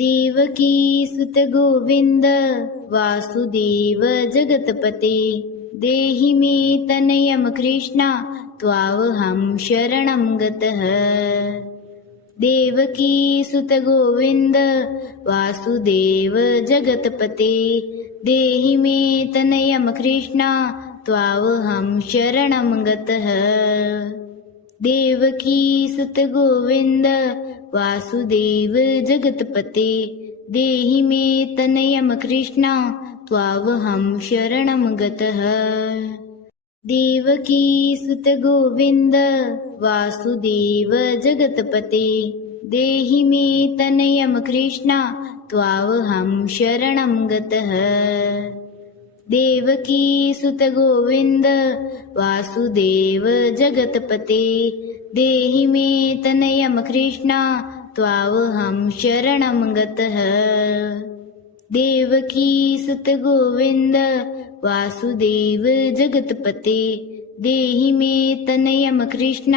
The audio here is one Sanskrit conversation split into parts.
देवकी सुत गोविंद वासुदेव जगतपते देहि मे तनयं कृष्ण त्वावहं शरणं गतः। देवकी सुत गोविंद वासुदेव जगतपते देहि मे तनयं कृष्ण त्वावहं शरणं गतः। देवकी सुत गोविंद वासुदेव जगतपते देहि मे तनयं कृष्ण त्वावहं शरणं गतः। देवकी सुत गोविंद वासुदेव जगतपते देहि मे तनयं कृष्ण त्वावहं शरणं गतः। देवकी सुत गोविंद वासुदेव जगतपते देहि मे तनयं कृष्ण त्वावहं शरणं गतः। देवकी सुत गोविंद वासुदेव जगतपते देहि मे तनयं कृष्ण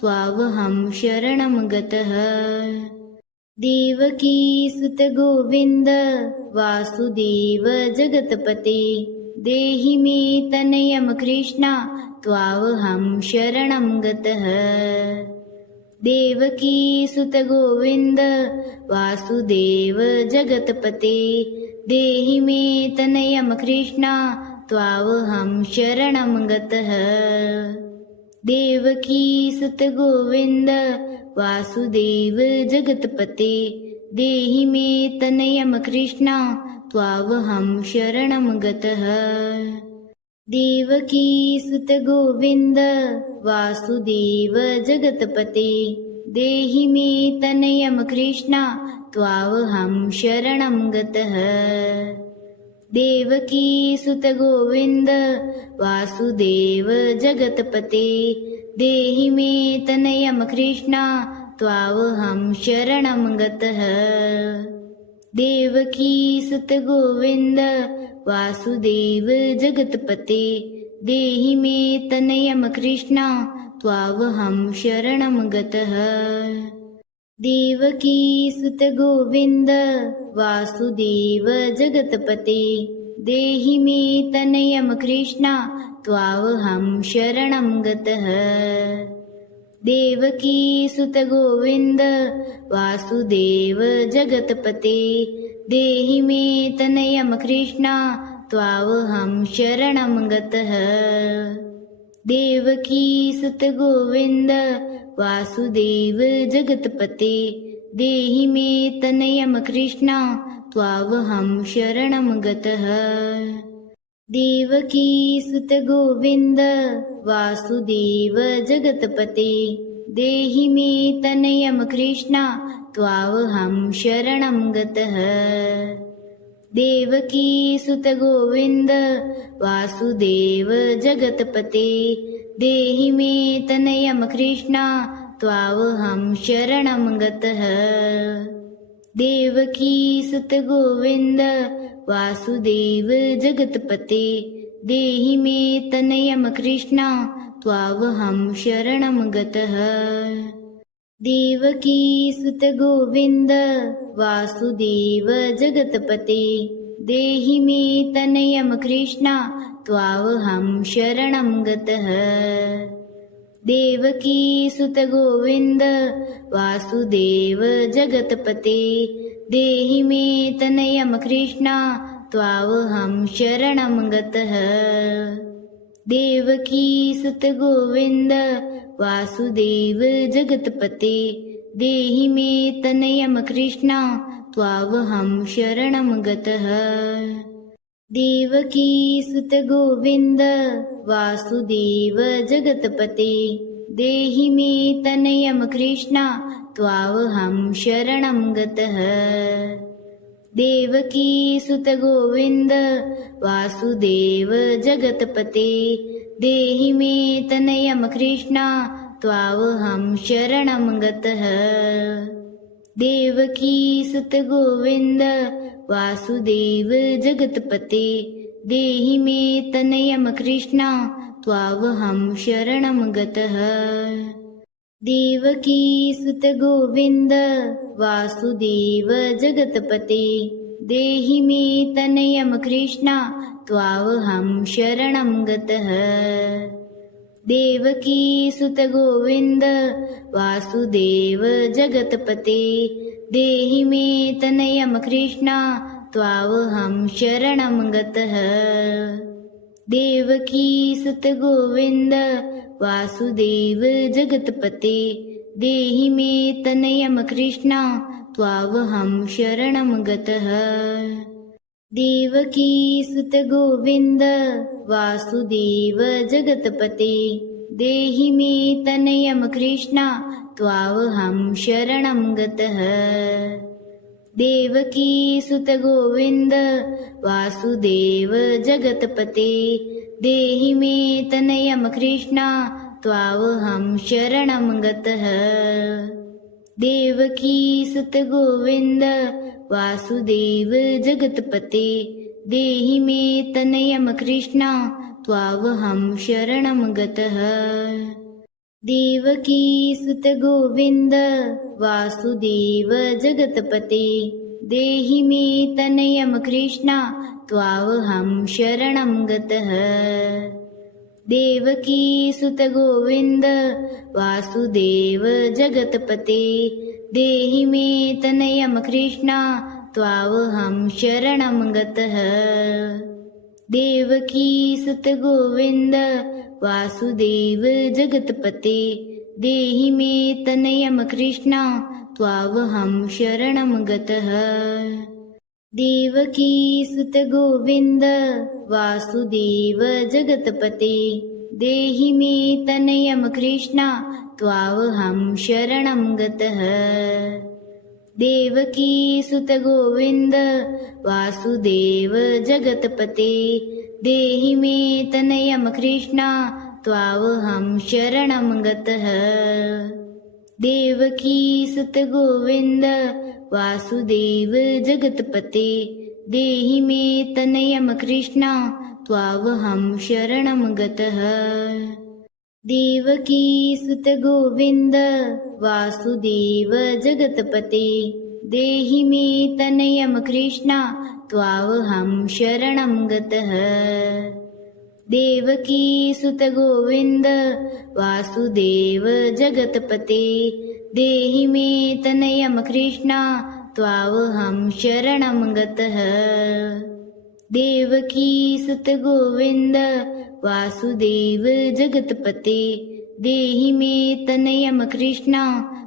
त्वावहं शरणं गतः। देवकी सुत गोविंद वासुदेव जगतपते देहि मे तनयं कृष्ण त्वावहं शरणं गतः। देवकी सुत गोविंद वासुदेव जगतपते देहि मे तनयं कृष्ण त्वावहं शरणं गतः। देवकी सुत गोविंद वासुदेव जगतपते देहि मे तनयं कृष्ण त्वावहं शरणं गतः। देवकी सुत गोविंद वासुदेव जगतपते देहि मे तनयं कृष्ण त्वावहं शरणं गतः। देवकी सुत गोविंद वासुदेव जगतपते देहि मे तनयं कृष्ण त्वावहं शरणं गतः। देवकी सुत गोविंद वासुदेव जगतपते देहि मे तनयं कृष्ण त्वावहं शरणं गतः। देवकी सुत गोविंद वासुदेव जगतपते देहि मे तनयं कृष्ण त्वावहं शरणं गतः। देवकी सुत गोविंद वासुदेव जगतपते देहि मे तनयं कृष्ण त्वावहं शरणं गतः। देवकी सुत गोविंद वासुदेव जगतपते देहि मे तनयं कृष्ण त्वावहं शरणं गतः। देवकी सुत गोविंद वासुदेव जगतपते देहि मे तनयं कृष्ण त्वावहं शरणं गतः। देवकी सुत गोविंद वासुदेव जगतपते देहि मे तनयं कृष्ण त्वावहं शरणं गतः। देवकी सुत गोविंद वासुदेव जगतपते देहि मे तनयं कृष्ण त्वावहं शरणं गतः। देवकी सुत गोविंद वासुदेव जगतपते देहि मे तनयं कृष्ण त्वावहं शरणं गतः। देवकी सुत गोविंद वासुदेव जगतपते देहि मे तनयं कृष्ण त्वावहं शरणं गतः। देवकी सुत गोविंद वासुदेव जगतपते देहि मे तनयं कृष्ण त्वावहं शरणं गतः। देवकी सुत गोविंद वासुदेव जगतपते देहि मे तनयं कृष्ण त्वावहं शरणं गतः। देवकी सुत गोविंद वासुदेव जगतपते देहि मे तनयं कृष्ण त्वावहं शरणं गतः। देवकी सुत गोविंद वासुदेव जगतपते देहि मे तनयं कृष्ण त्वावहं शरणं गतः। देवकी सुत गोविंद वासुदेव जगत्पते देहि मे तनयं कृष्ण त्वावहं शरणं गतः। देवकी सुत गोविन्द वासुदेव जगत्पते देहि मे तनयं कृष्ण त्वावहं शरणं गतः। देवकी सुत गोविन्द वासुदेव जगत्पते देहि मे तनयं कृष्ण त्वावहं शरणं गतः। देवकी सुत गोविन्द वासुदेव जगत्पते देहि मे तनयं कृष्ण त्वावहं शरणं गतः। देवकी सुत गोविन्द वासुदेव जगत्पते देहि मे तनयं कृष्ण त्वावहं शरणं गतः। देवकी सुत गोविन्द वासुदेव जगत्पते देहि मे तनयं कृष्ण त्वावहं शरणं गतः। देवकी सुत गोविन्द वासुदेव जगत्पते देहि मे तनयं कृष्ण त्वावहं शरणं गतः। देवकी सुत गोविन्द वासुदेव जगत्पते देहि मे तनयं कृष्ण त्वावहं शरणं गतः। देवकी सुत गोविन्द वासुदेव जगत्पते देहि मे तनयं कृष्ण त्वावहं शरणं गतः। देवकी सुत गोविन्द वासुदेव जगत्पते देहि मे तनयं कृष्ण त्वावहं शरणं गतः। देवकी सुत गोविन्द वासुदेव जगत्पते देहि मे तनयं कृष्ण त्वावहं शरणं गतः। देवकी सुत गोविन्द वासुदेव जगत्पते देहि मे तनयं कृष्ण त्वावहं शरणं गतः। देवकी सुत गोविन्द वासुदेव जगत्पते देहि मे तनयं कृष्ण त्वावहं शरणं गतः। देवकी सुत गोविन्द वासुदेव जगत्पते देहि मे तनयं कृष्ण त्वावहं शरणं गतः। देवकी सुत गोविन्द वासुदेव जगत्पते देहि मे तनयं कृष्ण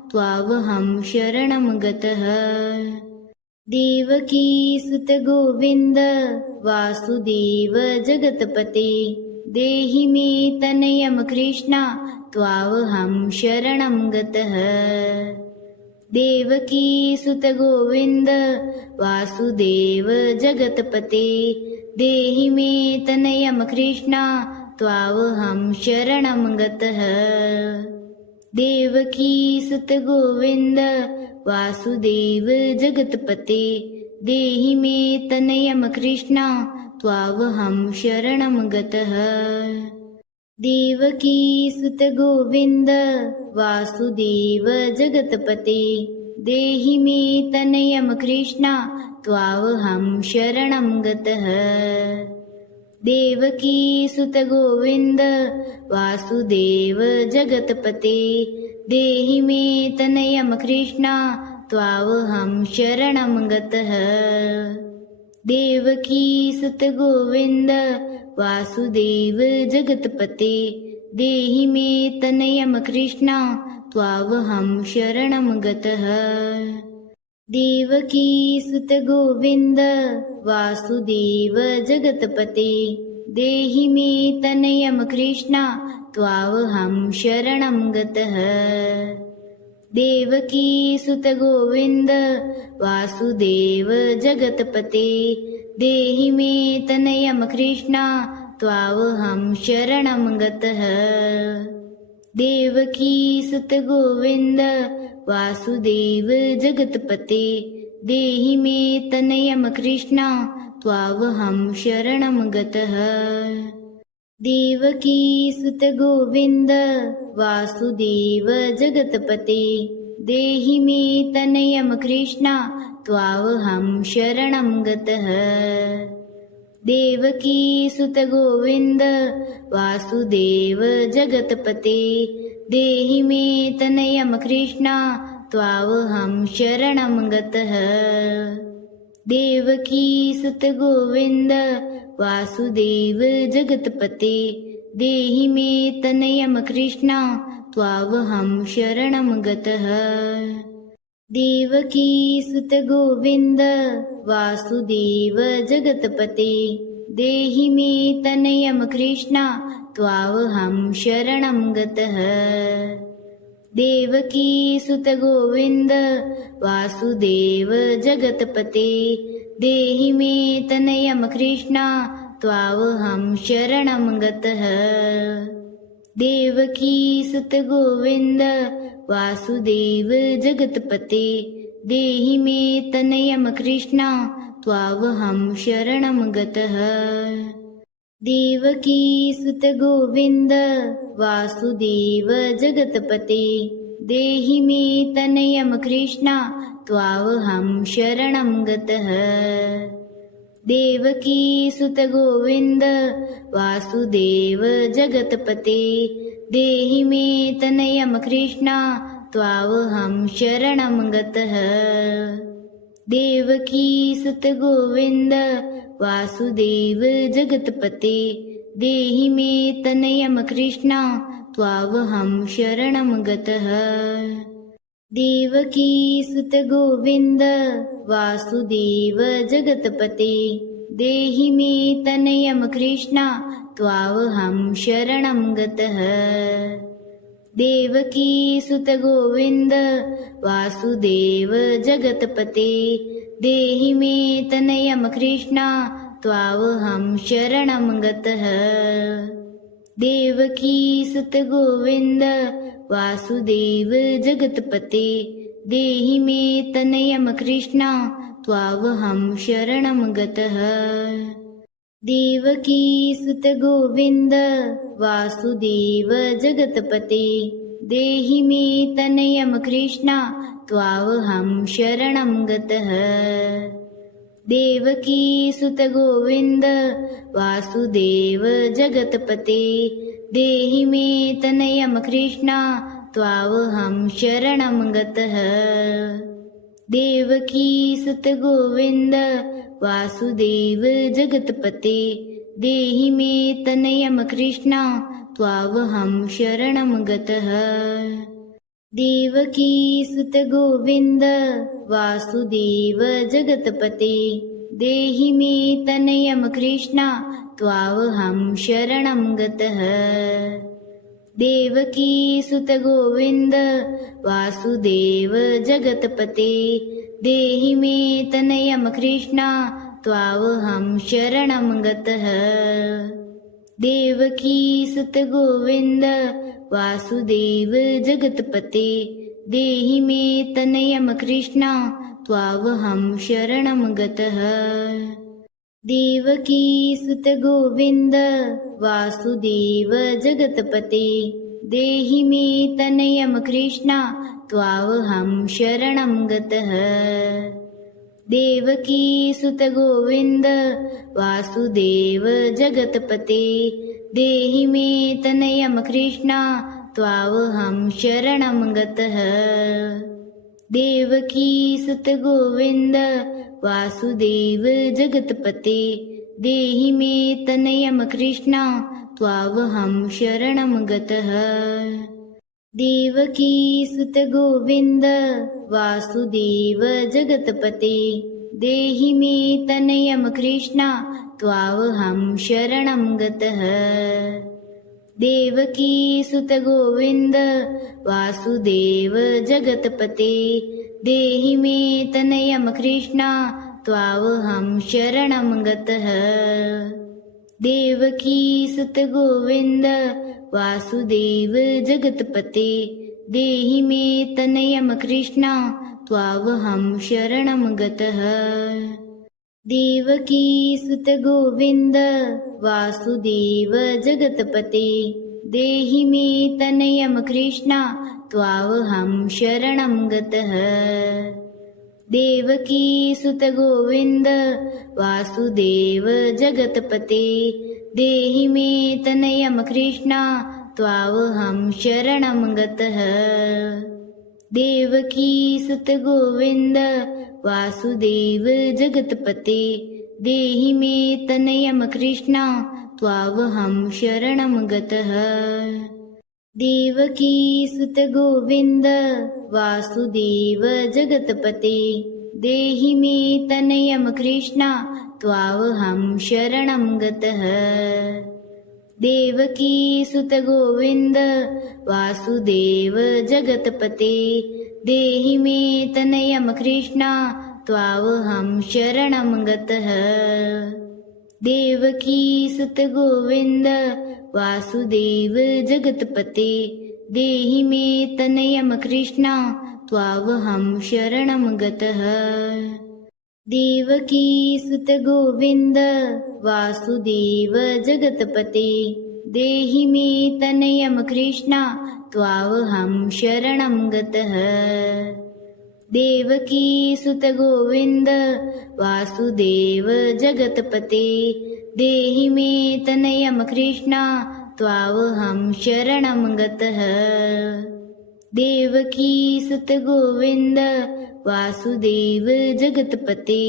त्वावहं शरणं गतः। देवकी सुत गोविन्द वासुदेव जगत्पते देहि मे तनयं कृष्ण त्वावहं शरणं गतः। देवकी सुत गोविन्द वासुदेव जगत्पते देहि मे तनयं कृष्ण त्वावहं शरणं गतः। देवकी सुत गोविन्द वासुदेव जगत्पते देहि मे तनयं कृष्ण त्वावहं शरणं गतः। देवकी सुत गोविन्द वासुदेव जगत्पते देहि मे तनयं कृष्ण त्वावहं शरणं गतः। देवकी सुत गोविन्द वासुदेव जगत्पते देहि मे तनयं कृष्ण त्वावहं शरणं गतः। देवकी सुत गोविन्द वासुदेव जगत्पते देहि मे तनयं कृष्ण त्वावहं शरणं गतः। देवकी सुत गोविन्द वासुदेव जगत्पते देहि मे तनयं कृष्ण त्वावहं शरणं गतः। देवकी सुत गोविन्द वासुदेव जगत्पते देहि मे तनयं कृष्ण त्वावहं शरणं गतः। देवकी सुत गोविन्द वासुदेव जगत्पते देहि मे तनयं कृष्ण त्वावहं शरणं गतः। देवकी सुत गोविन्द वासुदेव जगत्पते देहि मे तनयं कृष्ण त्वावहं शरणं गतः। देवकी सुत गोविन्द वासुदेव जगत्पते देहि मे तनयं कृष्ण त्वावहं शरणं गतः। देवकी सुत गोविन्द वासुदेव जगत्पते देहि मे तनयं कृष्ण त्वावहं शरणं गतः। देवकी सुत गोविन्द वासुदेव जगत्पते देहि मे तनयं कृष्ण त्वावहं शरणं गतः। देवकी सुत गोविन्द वासुदेव जगत्पते देहि मे तनयं कृष्ण त्वावहं शरणं गतः। देवकी सुत गोविन्द वासुदेव जगत्पते देहि मे तनयं कृष्ण त्वावहं शरणं गतः। देवकी सुत गोविन्द वासुदेव जगत्पते देहि मे तनयं कृष्ण त्वावहं शरणं गतः। देवकी सुत गोविन्द वासुदेव जगत्पते देहि मे तनयं कृष्ण त्वावहं शरणं गतः। देवकी सुत गोविन्द वासुदेव जगत्पते देहि मे तनयं कृष्ण त्वावहं शरणं गतः। देवकी सुत गोविन्द वासुदेव जगत्पते देहि मे तनयं कृष्ण त्वावहं शरणं गतः। देवकी सुत गोविन्द वासुदेव जगत्पते देहि मे तनयं कृष्ण त्वावहं शरणं गतः। देवकी सुत गोविन्द वासुदेव जगत्पते देहि मे तनयं कृष्ण त्वावहं शरणं गतः। देवकी सुत गोविन्द वासुदेव जगत्पते देहि मे तनयं कृष्ण त्वावहं शरणं गतः। देवकी सुत गोविन्द वासुदेव जगत्पते देहि मे तनयं कृष्ण त्वावहं शरणं गतः। देवकी सुत गोविन्द वासुदेव जगत्पते देहि मे तनयं कृष्ण त्वावहं शरणं गतः। देवकी सुत गोविन्द वासुदेव जगत्पते देहि मे तनयं कृष्ण त्वावहं शरणं गतः। देवकी सुत गोविन्द वासुदेव जगत्पते देहि मे तनयं कृष्ण त्वावहं शरणं गतः। देवकी सुत गोविन्द वासुदेव जगत्पते देहि मे तनयं कृष्ण त्वावहं शरणं गतः। देवकी सुत गोविन्द वासुदेव जगत्पते देहि मे तनयं कृष्ण त्वावहं शरणं गतः। देवकी सुत गोविन्द वासुदेव जगत्पते देहि मे तनयं कृष्ण त्वावहं शरणं गतः। देवकी सुत गोविन्द वासुदेव जगत्पते देहि मे तनयं कृष्ण त्वावहं शरणं गतः। देवकी सुत गोविन्द वासुदेव जगत्पते देहि मे तनयं कृष्ण त्वावहं शरणं गतः। देवकी सुत गोविन्द वासुदेव जगत्पते देहि मे तनयं कृष्ण त्वावहं शरणं गतः। देवकी सुत गोविन्द वासुदेव जगत्पते देहि मे तनयं कृष्ण त्वावहं शरणं गतः। देवकी सुत गोविन्द वासुदेव जगत्पते देहि मे तनयं कृष्ण त्वावहं शरणं गतः। देवकी सुत गोविन्द वासुदेव जगत्पते देहि मे तनयं कृष्ण त्वावहं शरणं गतः। देवकी सुत गोविन्द वासुदेव जगत्पते देहि मे तनयं कृष्ण त्वावहं शरणं गतः। देवकी सुत गोविन्द वासुदेव जगत्पते देहि मे तनयं कृष्ण त्वावहं शरणं गतः। देवकी सुत गोविन्द वासुदेव जगत्पते देहि मे तनयं कृष्ण त्वावहं शरणं गतः। देवकी सुत गोविन्द वासुदेव जगत्पते देहि मे तनयं कृष्ण त्वावहं शरणं गतः। देवकी सुत गोविन्द वासुदेव जगत्पते देहि मे तनयं कृष्ण त्वावहं शरणं गतः। देवकी सुत गोविन्द वासुदेव जगत्पते देहि मे तनयं कृष्ण त्वावहं शरणं गतः। देवकी सुत गोविन्द वासुदेव जगत्पते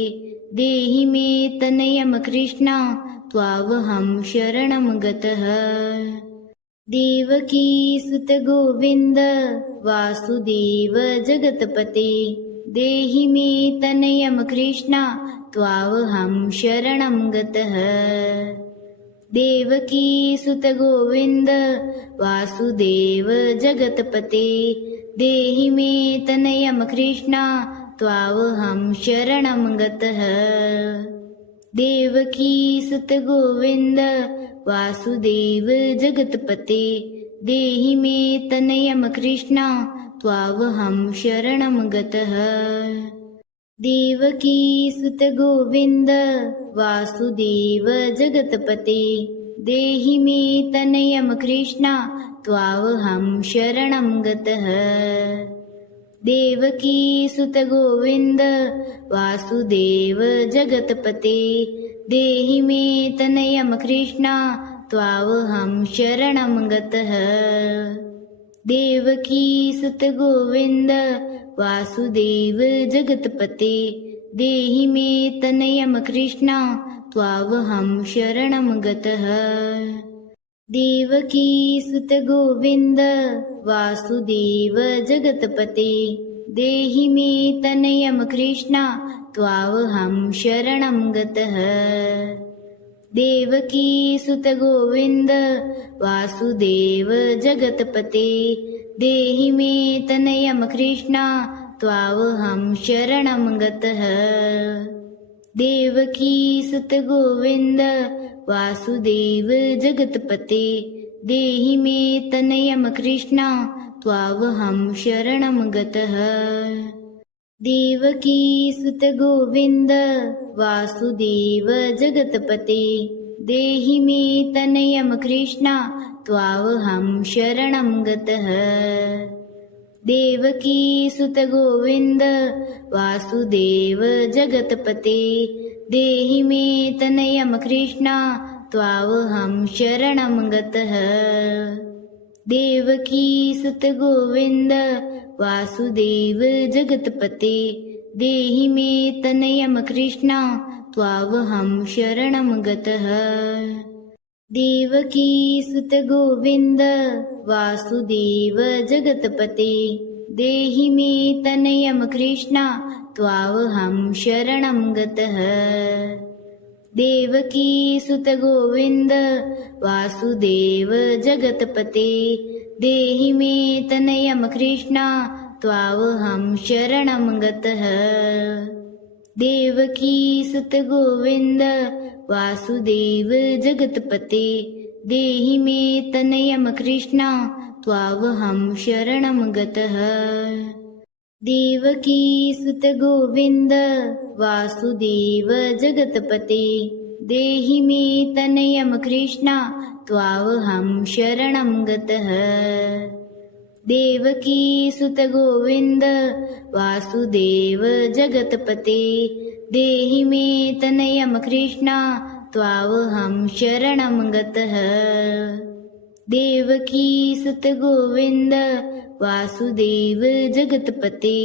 देहि मे तनयं कृष्ण त्वावहं शरणं गतः। देवकी सुत गोविन्द वासुदेव जगत्पते देहि मे तनयं कृष्ण त्वावहं शरणं गतः। देवकी सुत गोविन्द वासुदेव जगत्पते देहि मे तनयं कृष्ण त्वावहं शरणं गतः। देवकी सुत गोविन्द वासुदेव जगत्पते देहि मे तनयं कृष्ण त्वावहं शरणं गतः। देवकी सुत गोविन्द वासुदेव जगत्पते देहि मे तनयं कृष्ण त्वावहं शरणं गतः। देवकी सुत गोविन्द वासुदेव जगत्पते देहि मे तनयं कृष्ण त्वावहं शरणं गतः। देवकी सुत गोविन्द वासुदेव जगत्पते देहि मे तनयं कृष्ण त्वावहं शरणं गतः। देवकी सुत गोविन्द वासुदेव जगत्पते देहि मे तनयं कृष्ण त्वावहं शरणं गतः। देवकी सुत गोविन्द वासुदेव जगत्पते देहि मे तनयं कृष्ण त्वावहं शरणं गतः। देवकी सुत गोविन्द वासुदेव जगत्पते देहि मे तनयं कृष्ण त्वावहं शरणं गतः। देवकी सुत गोविन्द वासुदेव जगत्पते देहि मे तनयं कृष्ण त्वावहं शरणं गतः। देवकी सुत गोविन्द वासुदेव जगत्पते देहि मे तनयं कृष्ण त्वावहं शरणं गतः। देवकी सुत गोविन्द वासुदेव जगत्पते देहि मे तनयं कृष्ण त्वावहं शरणं गतः। देवकी सुत गोविन्द वासुदेव जगत्पते देहि मे तनयं कृष्ण त्वावहं शरणं गतः। देवकी सुत गोविन्द वासुदेव जगत्पते देहि मे तनयं कृष्ण त्वावहं शरणं गतः। देवकी सुत गोविन्द वासुदेव जगत्पते देहि मे तनयं कृष्ण त्वावहं शरणं गतः। देवकी सुत गोविन्द वासुदेव जगत्पते देहि मे तनयं कृष्ण त्वावहं शरणं गतः। देवकी सुत गोविन्द वासुदेव जगत्पते देहि मे तनयं कृष्ण त्वावहं शरणं गतः। देवकी सुत गोविन्द वासुदेव जगत्पते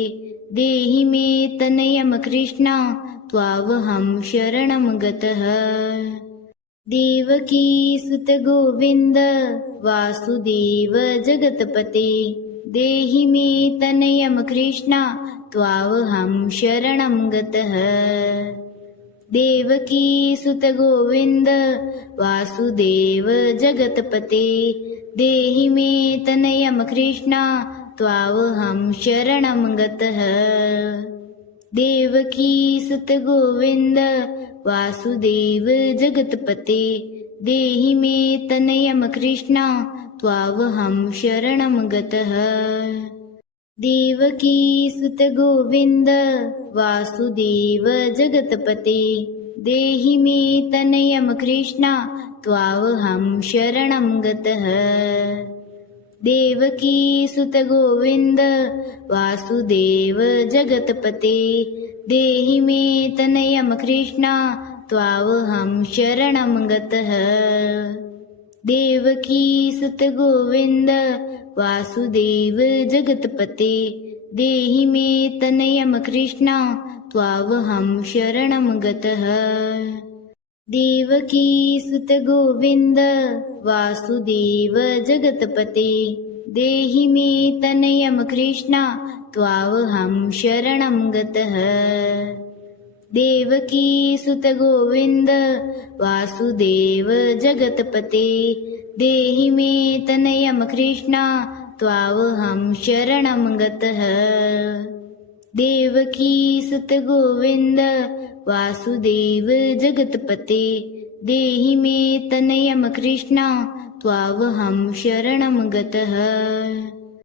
देहि मे तनयं कृष्ण त्वावहं शरणं गतः। देवकी सुत गोविन्द वासुदेव जगत्पते देहि मे तनयं कृष्ण त्वावहं शरणं गतः। देवकी सुत गोविन्द वासुदेव जगत्पते देहि मे तनयं कृष्ण त्वावहं शरणं गतः। देवकी सुत गोविन्द वासुदेव जगत्पते देहि मे तनयं कृष्ण त्वावहं शरणं गतः। देवकी सुत गोविन्द वासुदेव जगत्पते देहि मे तनयं कृष्ण त्वावहं शरणं गतः। देवकी सुत गोविन्द वासुदेव जगत्पते देहि मे तनयं कृष्ण त्वावहं शरणं गतः। देवकी सुत गोविन्द वासुदेव जगत्पते देहि मे तनयं कृष्ण त्वावहं शरणं गतः। देवकी सुत गोविन्द वासुदेव जगत्पते देहि मे तनयं कृष्ण त्वावहं शरणं गतः। देवकी सुत गोविन्द वासुदेव जगत्पते देहि मे तनयं कृष्ण त्वावहं शरणं गतः। देवकी सुत गोविन्द वासुदेव जगत्पते देहि मे तनयं कृष्ण त्वावहं शरणं गतः।